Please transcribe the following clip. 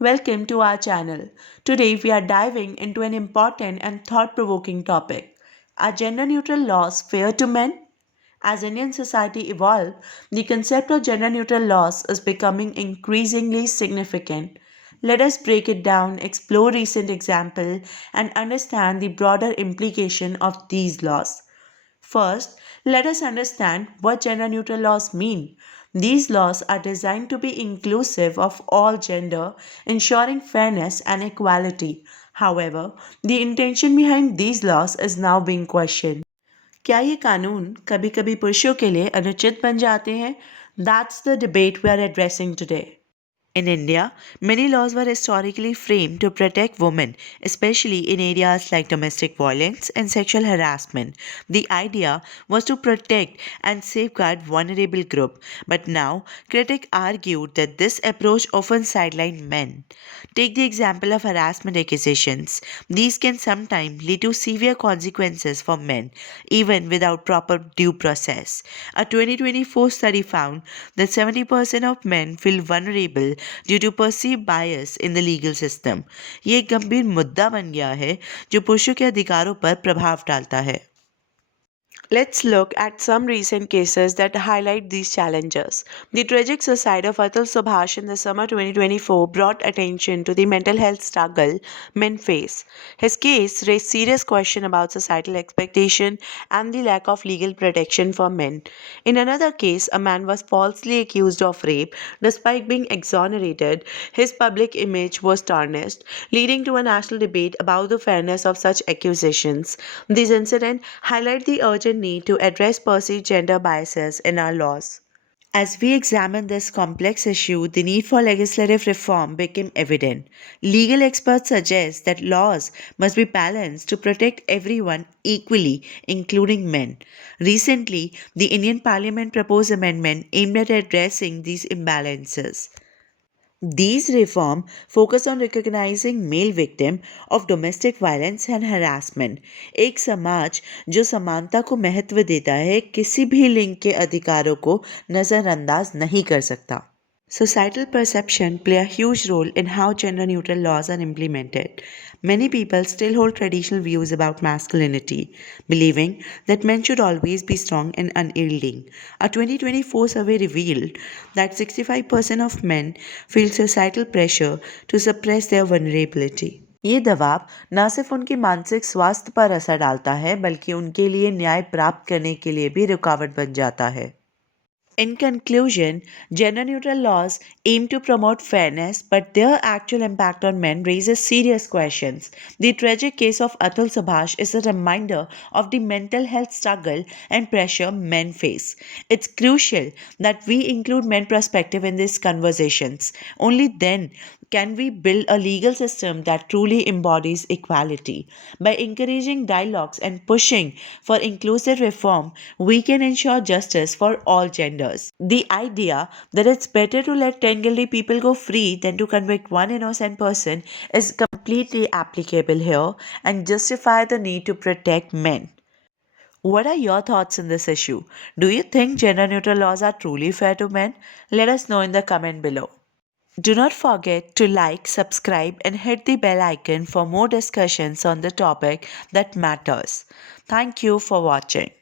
Welcome to our channel. Today we are diving into an important and thought provoking topic. Are gender neutral laws fair to men? As Indian society evolves, the concept of gender neutral laws is becoming increasingly significant. Let us break it down, explore recent examples, and understand the broader implication of these laws. First, let us understand what gender neutral laws mean. These laws are designed to be inclusive of all gender, ensuring fairness and equality. However, the intention behind these laws is now being questioned. क्या ये कानून कभी कभी पुरुषों के लिए अनुचित बन जाते हैं? That's the debate we are addressing today. In India, many laws were historically framed to protect women, especially in areas like domestic violence and sexual harassment. The idea was to protect and safeguard vulnerable groups, but now critics argued that this approach often sidelined men. Take the example of harassment accusations. These can sometimes lead to severe consequences for men, even without proper due process. A 2024 study found that 70% of men feel vulnerable due to perceive bias in the legal system. ये एक गंभीर मुद्दा बन गया है जो पुरुषों के अधिकारों पर प्रभाव डालता है। Let's look at some recent cases that highlight these challenges. The tragic suicide of Atul Subhash in the summer 2024 brought attention to the mental health struggle men face. His case raised serious questions about societal expectation and the lack of legal protection for men. In another case, a man was falsely accused of rape despite being exonerated. His public image was tarnished, leading to a national debate about the fairness of such accusations. These incidents highlight the urgent need to address perceived gender biases in our laws. As we examine this complex issue, the need for legislative reform became evident. Legal experts suggest that laws must be balanced to protect everyone equally, including men. Recently, the Indian Parliament proposed amendment aimed at addressing these imbalances. These reforms focus on recognizing male victims of domestic violence and harassment. एक समाज जो समानता को महत्व देता है किसी भी लिंग के अधिकारों को नज़रअंदाज नहीं कर सकता. Societal perception play a huge role in how gender neutral laws are implemented. Many people still hold traditional views about masculinity, believing that men should always be strong and unyielding. A 2024 survey revealed that 65% of men feel societal pressure to suppress their vulnerability. ये दबाव न सिर्फ उनके मानसिक स्वास्थ्य पर असर डालता है बल्कि उनके लिए न्याय प्राप्त करने के लिए भी रुकावट बन जाता है. In conclusion, gender neutral laws aim to promote fairness, but their actual impact on men raises serious questions. The tragic case of Atul Subhash is a reminder of the mental health struggle and pressure men face. It's crucial that we include men perspective in these conversations. Only then can we build a legal system that truly embodies equality? By encouraging dialogues and pushing for inclusive reform, we can ensure justice for all genders. The idea that it's better to let 10 guilty people go free than to convict one innocent person is completely applicable here and justify the need to protect men. What are your thoughts on this issue? Do you think gender neutral laws are truly fair to men? Let us know in the comment below. Do not forget to like, subscribe, and hit the bell icon for more discussions on the topic that matters. Thank you for watching.